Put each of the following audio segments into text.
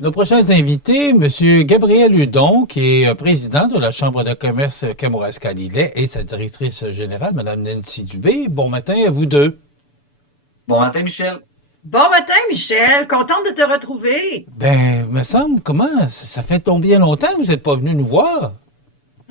Nos prochains invités, M. Gabriel Hudon, qui est président de la Chambre de commerce Kamouraska-Lillet, et sa directrice générale, Mme Nancy Dubé. Bon matin à vous deux. Bon matin, Michel. Bon matin, Michel. Contente de te retrouver. Me semble, comment? Ça fait donc bien longtemps que vous n'êtes pas venu nous voir.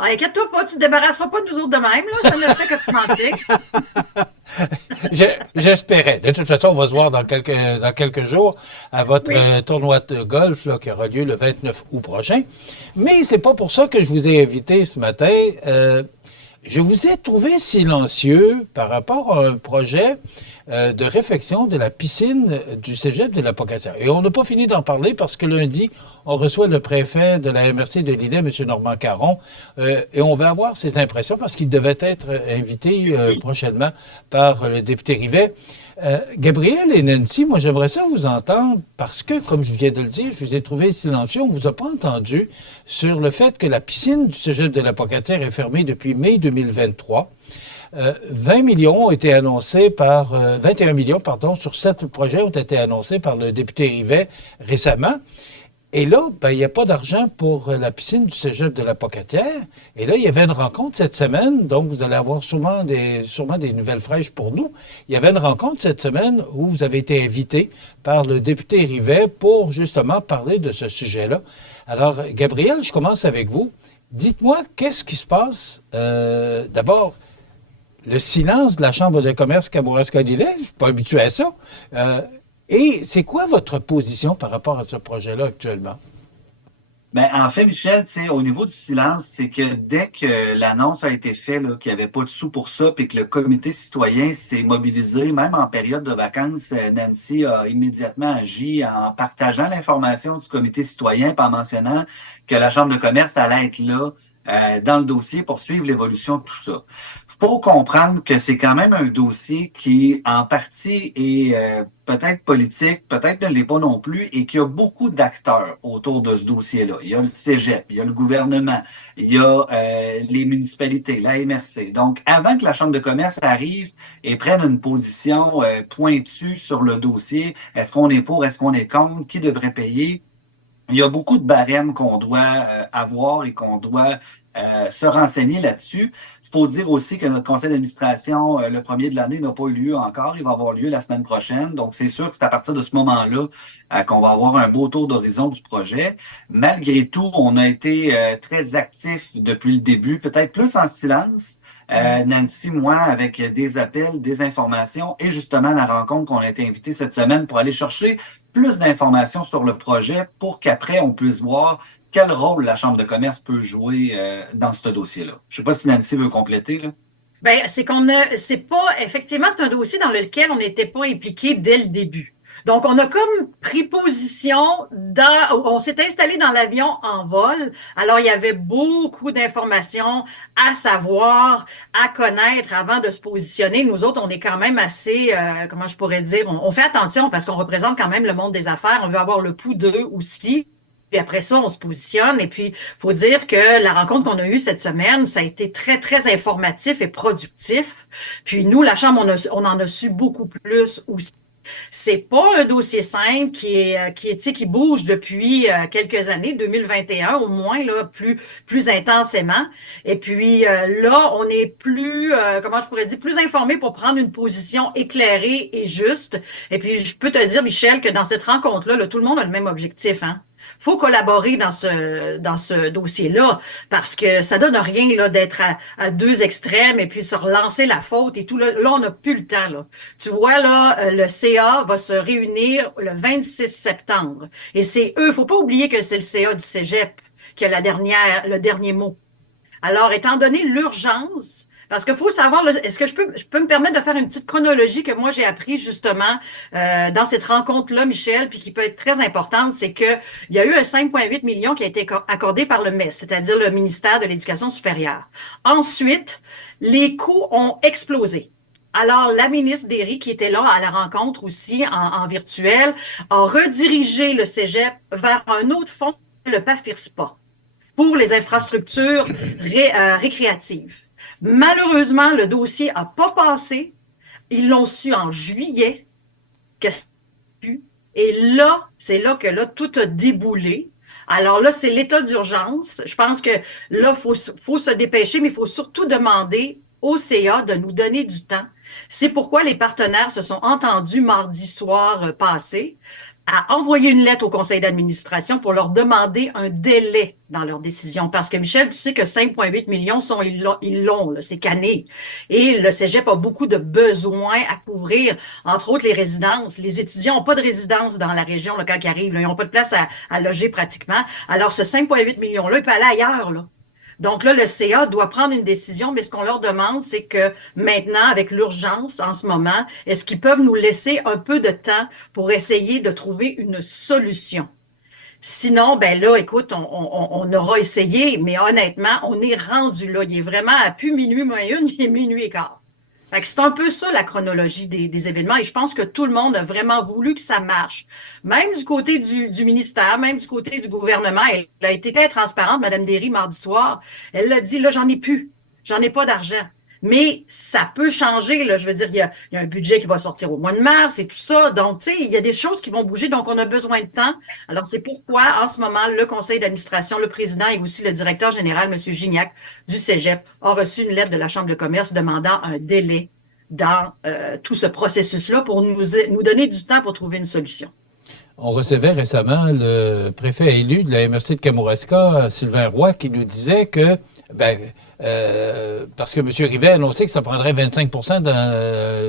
Ah, inquiète-toi pas, tu te débarrasseras pas de nous autres de même, là. Ça ne fait que commencer. J'espérais. De toute façon, on va se voir dans quelques jours à votre Oui. tournoi de golf là, qui aura lieu le 29 août prochain. Mais c'est pas pour ça que je vous ai invité ce matin. Je vous ai trouvé silencieux par rapport à un projet de réfection de la piscine du cégep de la Pocatière. Et on n'a pas fini d'en parler parce que lundi, on reçoit le préfet de la MRC de Lillet, M. Normand Caron, et on va avoir ses impressions parce qu'il devait être invité prochainement par le député Rivet. Gabriel et Nancy, moi j'aimerais ça vous entendre parce que, comme je viens de le dire, je vous ai trouvé silencieux, on ne vous a pas entendu sur le fait que la piscine du cégep de la Pocatière est fermée depuis mai 2023. 20 millions ont été annoncés 21 millions, pardon, sur 7 projets ont été annoncés par le député Rivet récemment. Et là, il n'y a pas d'argent pour la piscine du cégep de la Pocatière. Et là, il y avait une rencontre cette semaine, donc vous allez avoir sûrement des nouvelles fraîches pour nous. Il y avait une rencontre cette semaine où vous avez été invité par le député Rivet pour justement parler de ce sujet-là. Alors, Gabriel, je commence avec vous. Dites-moi, qu'est-ce qui se passe? D'abord, le silence de la Chambre de commerce Kamouraska-Lillet, je ne suis pas habitué à ça. Et c'est quoi votre position par rapport à ce projet-là actuellement? Ben, en fait, Michel, tu sais, au niveau du silence, c'est que dès que l'annonce a été faite, là, qu'il n'y avait pas de sous pour ça, puis que le comité citoyen s'est mobilisé, même en période de vacances, Nancy a immédiatement agi en partageant l'information du comité citoyen, puis en mentionnant que la Chambre de commerce allait être là dans le dossier pour suivre l'évolution de tout ça. Faut comprendre que c'est quand même un dossier qui, en partie, est peut-être politique, peut-être ne l'est pas non plus, et qu'il y a beaucoup d'acteurs autour de ce dossier-là. Il y a le Cégep, il y a le gouvernement, il y a les municipalités, la MRC. Donc, avant que la Chambre de commerce arrive et prenne une position pointue sur le dossier, est-ce qu'on est pour, est-ce qu'on est contre, qui devrait payer? Il y a beaucoup de barèmes qu'on doit avoir et qu'on doit se renseigner là-dessus. Il faut dire aussi que notre conseil d'administration, le premier de l'année, n'a pas eu lieu encore. Il va avoir lieu la semaine prochaine. Donc, c'est sûr que c'est à partir de ce moment-là qu'on va avoir un beau tour d'horizon du projet. Malgré tout, on a été très actifs depuis le début, peut-être plus en silence. Nancy, moi, avec des appels, des informations et justement la rencontre qu'on a été invité cette semaine pour aller chercher plus d'informations sur le projet pour qu'après, on puisse voir quel rôle la Chambre de commerce peut jouer dans ce dossier-là. Je ne sais pas si Nancy veut compléter, là. Ben, c'est pas, effectivement, c'est un dossier dans lequel on n'était pas impliqué dès le début. Donc, on a comme pris position on s'est installé dans l'avion en vol. Alors, il y avait beaucoup d'informations à savoir, à connaître avant de se positionner. Nous autres, on est quand même assez, comment je pourrais dire, on fait attention parce qu'on représente quand même le monde des affaires. On veut avoir le pouls d'eux aussi. Puis après ça, on se positionne. Et puis, faut dire que la rencontre qu'on a eue cette semaine, ça a été très, très informatif et productif. Puis nous, la Chambre, on en a su beaucoup plus aussi. C'est pas un dossier simple tu sais, qui bouge depuis quelques années, 2021 au moins, là, plus intensément. Et puis là, on est plus, comment je pourrais dire, plus informé pour prendre une position éclairée et juste. Et puis, je peux te dire, Michel, que dans cette rencontre-là, là, tout le monde a le même objectif, hein. Faut collaborer dans ce dossier-là parce que ça donne rien là d'être à deux extrêmes et puis se relancer la faute et tout. Là on n'a plus le temps là. Tu vois là, le CA va se réunir le 26 septembre et c'est eux. Faut pas oublier que c'est le CA du Cégep qui a le dernier mot. Alors, étant donné l'urgence, parce qu'il faut savoir, là, est-ce que je peux me permettre de faire une petite chronologie que moi j'ai appris justement dans cette rencontre-là, Michel, puis qui peut être très importante, c'est que il y a eu un 5,8 millions qui a été accordé par le MES, c'est-à-dire le ministère de l'Éducation supérieure. Ensuite, les coûts ont explosé. Alors, la ministre Derry, qui était là à la rencontre aussi en virtuel, a redirigé le Cégep vers un autre fonds, le PAFIRSPA pour les infrastructures récréatives. Malheureusement, le dossier n'a pas passé. Ils l'ont su en juillet que Et là, c'est là que là, tout a déboulé. Alors là, c'est l'état d'urgence. Je pense que là, faut se dépêcher, mais il faut surtout demander au CA de nous donner du temps. C'est pourquoi les partenaires se sont entendus mardi soir passé à envoyer une lettre au conseil d'administration pour leur demander un délai dans leur décision. Parce que, Michel, tu sais que 5,8 millions ils l'ont, là, c'est canné. Et le cégep a beaucoup de besoins à couvrir, entre autres les résidences. Les étudiants n'ont pas de résidence dans la région là, quand ils arrivent. Là. Ils n'ont pas de place à loger pratiquement. Alors, ce 5,8 millions-là, il peut aller ailleurs, là. Donc là, le CA doit prendre une décision, mais ce qu'on leur demande, c'est que maintenant, avec l'urgence en ce moment, est-ce qu'ils peuvent nous laisser un peu de temps pour essayer de trouver une solution? Sinon, ben là, écoute, on aura essayé, mais honnêtement, on est rendu là. Il est vraiment à plus minuit moins une, il est minuit et quart. Fait que c'est un peu ça la chronologie des événements et je pense que tout le monde a vraiment voulu que ça marche. Même du côté du ministère, même du côté du gouvernement, elle a été très transparente, Mme Derry, mardi soir. Elle a dit, là, j'en ai plus, j'en ai pas d'argent. Mais ça peut changer, là. Je veux dire, il y a un budget qui va sortir au mois de mars et tout ça. Donc, tu sais, il y a des choses qui vont bouger, donc on a besoin de temps. Alors, c'est pourquoi, en ce moment, le conseil d'administration, le président et aussi le directeur général, M. Gignac, du Cégep, a reçu une lettre de la Chambre de commerce demandant un délai dans tout ce processus-là pour nous donner du temps pour trouver une solution. On recevait récemment le préfet élu de la MRC de Kamouraska, Sylvain Roy, qui nous disait que, parce que M. Rivet a annoncé que ça prendrait 25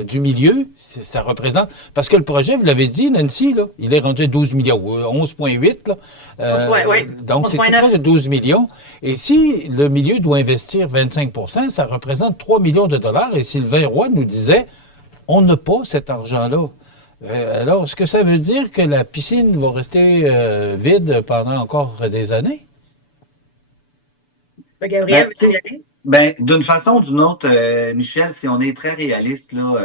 du milieu, ça représente, parce que le projet, vous l'avez dit, Nancy, là, il est rendu à 12 millions, 11,8, là. Oui, donc, c'est tout près de 12 millions. Et si le milieu doit investir 25 ça représente 3 millions de dollars. Et Sylvain Roy nous disait, on n'a pas cet argent-là. Alors, est-ce que ça veut dire que la piscine va rester vide pendant encore des années? Gabriel, d'une façon ou d'une autre, Michel, si on est très réaliste, là,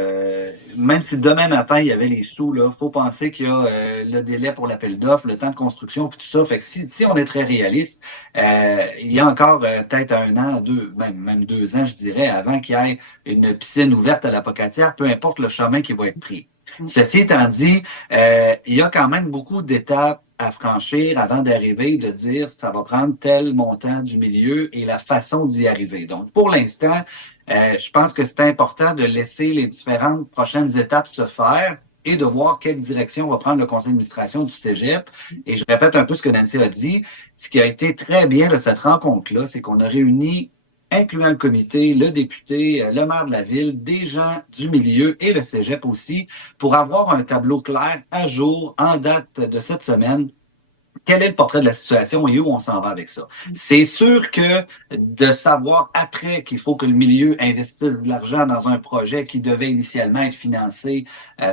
même si demain matin, il y avait les sous, il faut penser qu'il y a le délai pour l'appel d'offres, le temps de construction, puis tout ça. Fait que si on est très réaliste, il y a encore peut-être 1 an, 2, même 2 ans, je dirais, avant qu'il y ait une piscine ouverte à la Pocatière, peu importe le chemin qui va être pris. Ceci étant dit, il y a quand même beaucoup d'étapes à franchir avant d'arriver, de dire ça va prendre tel montant du milieu et la façon d'y arriver. Donc, pour l'instant, je pense que c'est important de laisser les différentes prochaines étapes se faire et de voir quelle direction va prendre le conseil d'administration du Cégep. Et je répète un peu ce que Nancy a dit. Ce qui a été très bien de cette rencontre-là, c'est qu'on a réuni, incluant le comité, le député, le maire de la ville, des gens du milieu et le Cégep aussi, pour avoir un tableau clair, à jour, en date de cette semaine. Quel est le portrait de la situation et où on s'en va avec ça? C'est sûr que de savoir après qu'il faut que le milieu investisse de l'argent dans un projet qui devait initialement être financé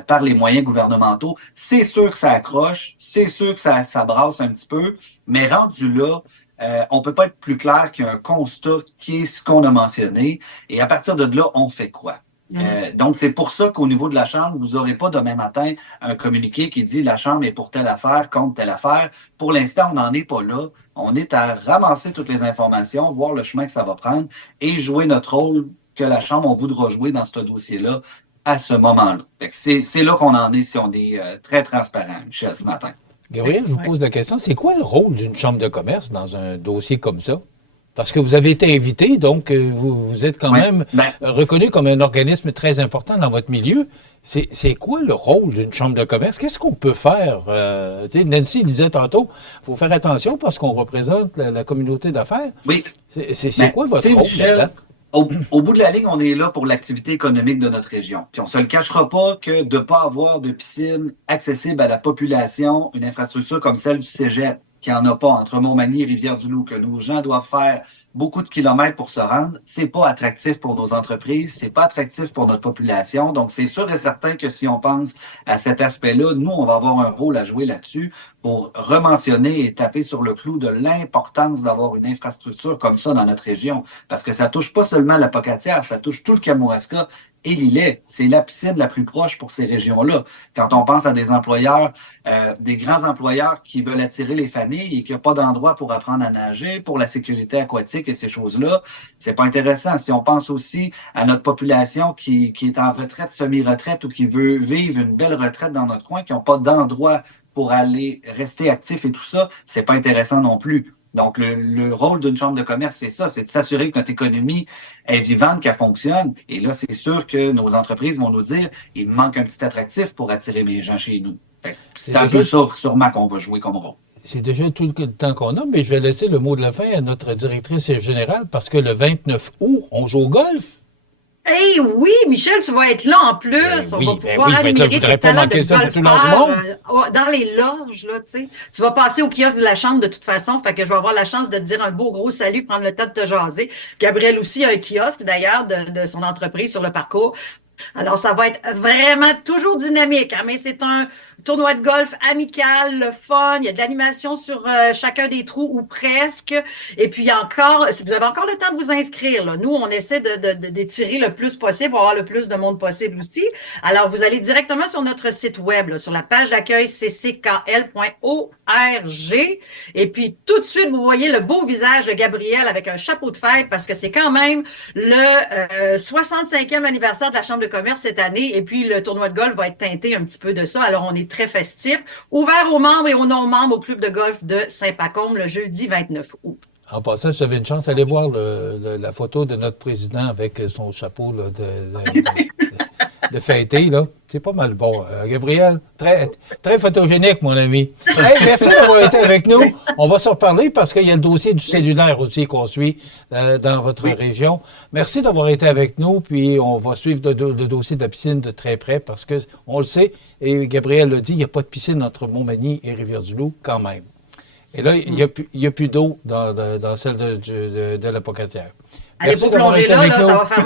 par les moyens gouvernementaux, c'est sûr que ça accroche, c'est sûr que ça brasse un petit peu, mais rendu là, on peut pas être plus clair qu'il y a un constat qui est ce qu'on a mentionné. Et à partir de là, on fait quoi? Donc, c'est pour ça qu'au niveau de la Chambre, vous n'aurez pas demain matin un communiqué qui dit la Chambre est pour telle affaire, contre telle affaire. Pour l'instant, on n'en est pas là. On est à ramasser toutes les informations, voir le chemin que ça va prendre et jouer notre rôle que la Chambre, on voudra jouer dans ce dossier-là à ce moment-là. C'est là qu'on en est si on est très transparent, Michel, ce matin. Gabriel, je vous pose la question, c'est quoi le rôle d'une chambre de commerce dans un dossier comme ça? Parce que vous avez été invité, donc vous êtes quand même reconnu comme un organisme très important dans votre milieu. C'est quoi le rôle d'une chambre de commerce? Qu'est-ce qu'on peut faire? Nancy disait tantôt, il faut faire attention parce qu'on représente la communauté d'affaires. Oui. C'est quoi votre rôle là-dedans? Au bout de la ligne, on est là pour l'activité économique de notre région. Puis on se le cachera pas que de ne pas avoir de piscine accessible à la population, une infrastructure comme celle du Cégep, qui n'en a pas entre Montmagny et Rivière-du-Loup, que nos gens doivent faire beaucoup de kilomètres pour se rendre, c'est pas attractif pour nos entreprises, c'est pas attractif pour notre population. Donc, c'est sûr et certain que si on pense à cet aspect-là, nous, on va avoir un rôle à jouer là-dessus pour rementionner et taper sur le clou de l'importance d'avoir une infrastructure comme ça dans notre région. Parce que ça touche pas seulement la Pocatière, ça touche tout le Kamouraska et l'Îlet. C'est la piscine la plus proche pour ces régions-là. Quand on pense à des employeurs, des grands employeurs qui veulent attirer les familles et qu'il n'y a pas d'endroit pour apprendre à nager, pour la sécurité aquatique et ces choses-là, c'est pas intéressant. Si on pense aussi à notre population qui est en retraite, semi-retraite ou qui veut vivre une belle retraite dans notre coin, qui n'ont pas d'endroit pour aller rester actif et tout ça, c'est pas intéressant non plus. Donc, le rôle d'une chambre de commerce, c'est ça, c'est de s'assurer que notre économie est vivante, qu'elle fonctionne. Et là, c'est sûr que nos entreprises vont nous dire, il manque un petit attractif pour attirer les gens chez nous. Fait que c'est un peu ça, sûrement, qu'on va jouer comme rôle. C'est déjà tout le temps qu'on a, mais je vais laisser le mot de la fin à notre directrice générale parce que le 29 août, on joue au golf. Eh oui, Michel, tu vas être là en plus. Oui, on va pouvoir je vais être là. admirer Je voudrais tes pas talents manquer de ça pour tout le golfeur monde. dans les loges, là, tu sais. Tu vas passer au kiosque de la chambre de toute façon, fait que je vais avoir la chance de te dire un beau gros salut, prendre le temps de te jaser. Gabriel aussi a un kiosque, d'ailleurs, de son entreprise sur le parcours. Alors, ça va être vraiment toujours dynamique, hein, mais c'est un tournoi de golf amical, le fun, il y a de l'animation sur chacun des trous ou presque. Et puis, il y a encore, vous avez encore le temps de vous inscrire, là. Nous, on essaie d'étirer le plus possible pour avoir le plus de monde possible aussi. Alors, vous allez directement sur notre site web, là, sur la page d'accueil cckl.org. Et puis, tout de suite, vous voyez le beau visage de Gabriel avec un chapeau de fête parce que c'est quand même le 65e anniversaire de la Chambre de commerce cette année. Et puis, le tournoi de golf va être teinté un petit peu de ça. Alors, on est très festif. Ouvert aux membres et aux non-membres au club de golf de Saint-Pacôme le jeudi 29 août. En passant, si vous avez une chance, allez voir la photo de notre président avec son chapeau là, de fêté, là. C'est pas mal bon. Gabriel, très, très photogénique, mon ami. Hey, merci d'avoir été avec nous. On va se reparler parce qu'il y a le dossier du cellulaire aussi qu'on suit dans votre région. Merci d'avoir été avec nous, puis on va suivre le dossier de la piscine de très près parce que on le sait, et Gabriel l'a dit, il n'y a pas de piscine entre Montmagny et Rivière-du-Loup quand même. Et là, il n'y a plus d'eau dans celle de la Pocatière. Allez, pour plonger là, ça va faire mal.